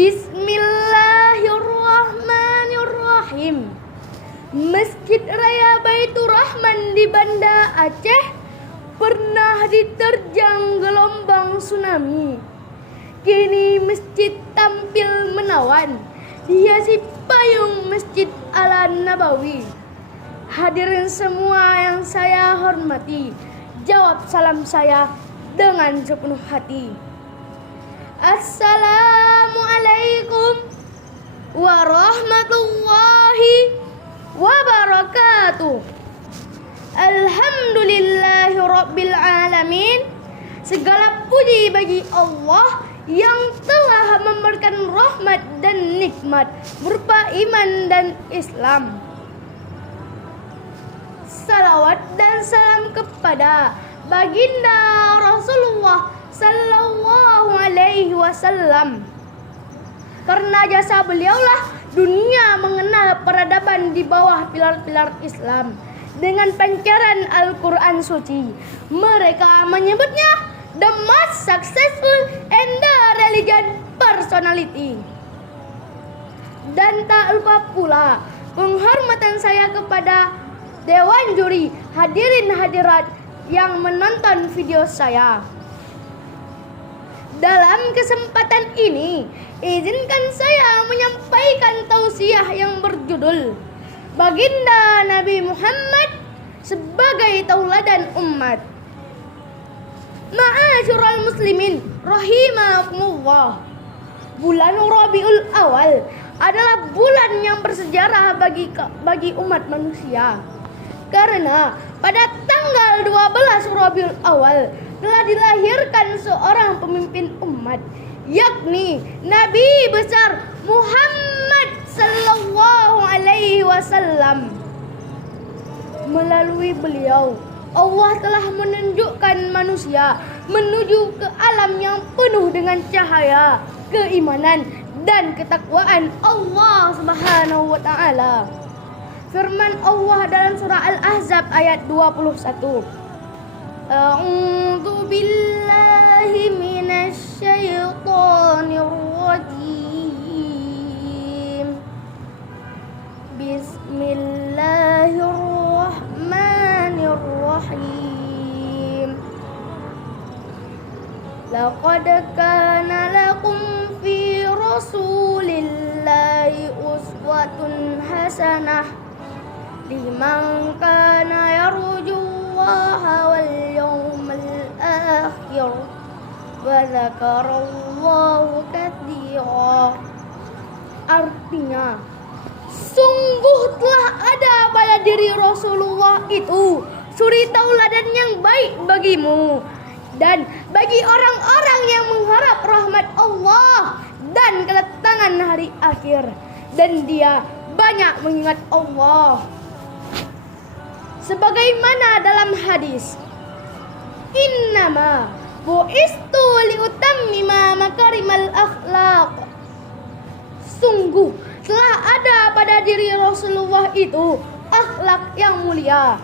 Bismillahirrahmanirrahim. Masjid Raya Baitur Rahman di Banda Aceh pernah diterjang gelombang tsunami. Kini masjid tampil menawan, dihiasi payung Masjid Al-Nabawi. Hadirin semua yang saya hormati, jawab salam saya dengan sepenuh hati. Assalamualaikum warahmatullahi wabarakatuh. Alhamdulillahi rabbil alamin. Segala puji bagi Allah yang telah memberikan rahmat dan nikmat berupa iman dan Islam. Salawat dan salam kepada baginda Rasulullah sallallahu alaihi wasallam. Karena jasa beliaulah dunia mengenal peradaban di bawah pilar-pilar Islam dengan pancaran Al-Quran suci. Mereka menyebutnya the most successful and the religion personality. Dan tak lupa pula penghormatan saya kepada Dewan Juri, hadirin hadirat yang menonton video saya. Dalam kesempatan ini, izinkan saya menyampaikan tausiah yang berjudul Baginda Nabi Muhammad sebagai tauladan umat. Ma'asyiral muslimin rahimakumullah. Bulan Rabiul Awal adalah bulan yang bersejarah bagi umat manusia. Karena pada tanggal 12 Rabiul Awal telah dilahirkan seorang pemimpin umat, yakni Nabi besar Muhammad sallallahu alaihi wasallam. Melalui beliau, Allah telah menunjukkan manusia menuju ke alam yang penuh dengan cahaya, keimanan dan ketakwaan Allah Subhanahu wa taala. Firman Allah dalam surah Al-Ahzab ayat 21. A'udzu billahi minasy syaithanir rajim. Bismillahirrahmanirrahim. Laqad kana lakum fi rasulillahi uswatun hasanah liman kana yarjullaha wal yawmal akhir wa dzakarallaha katsira. Artinya, sungguh telah ada pada diri Rasulullah itu suri tauladan yang baik bagimu dan bagi orang-orang yang mengharap rahmat Allah dan kedatangan hari akhir, dan dia banyak mengingat Allah. Sebagaimana dalam hadis, innama bu'istu liutammima makarimal akhlaq. Sungguh telah ada pada diri Rasulullah itu akhlak yang mulia.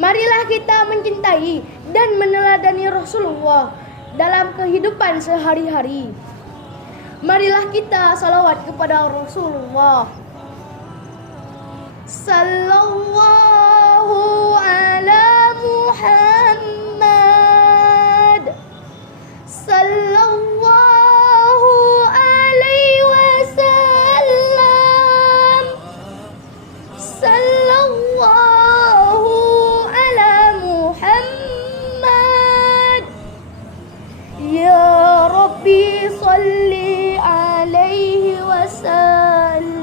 Marilah kita mencintai dan meneladani Rasulullah dalam kehidupan sehari-hari. Marilah kita salawat kepada Rasulullah sallallahu ala Muhammad sallallahu alaihi wasallam sallallahu ala Muhammad ya Rabbi salli alaihi wasallim.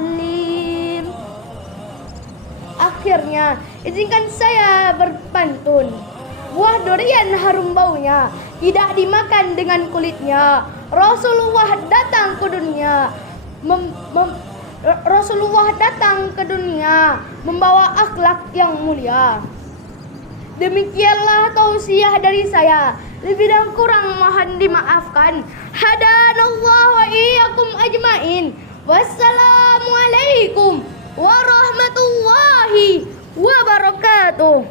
Akhirnya, izinkan saya berpantun. Buah durian harum baunya, tidak dimakan dengan kulitnya. Rasulullah datang ke dunia, Rasulullah datang ke dunia membawa akhlak yang mulia. Demikianlah tausiah dari saya. Lebih dan kurang mohon dimaafkan. Hadanallah wa iyyakum ajmain. Wassalamualaikum warahmatullahi wabarakatuh.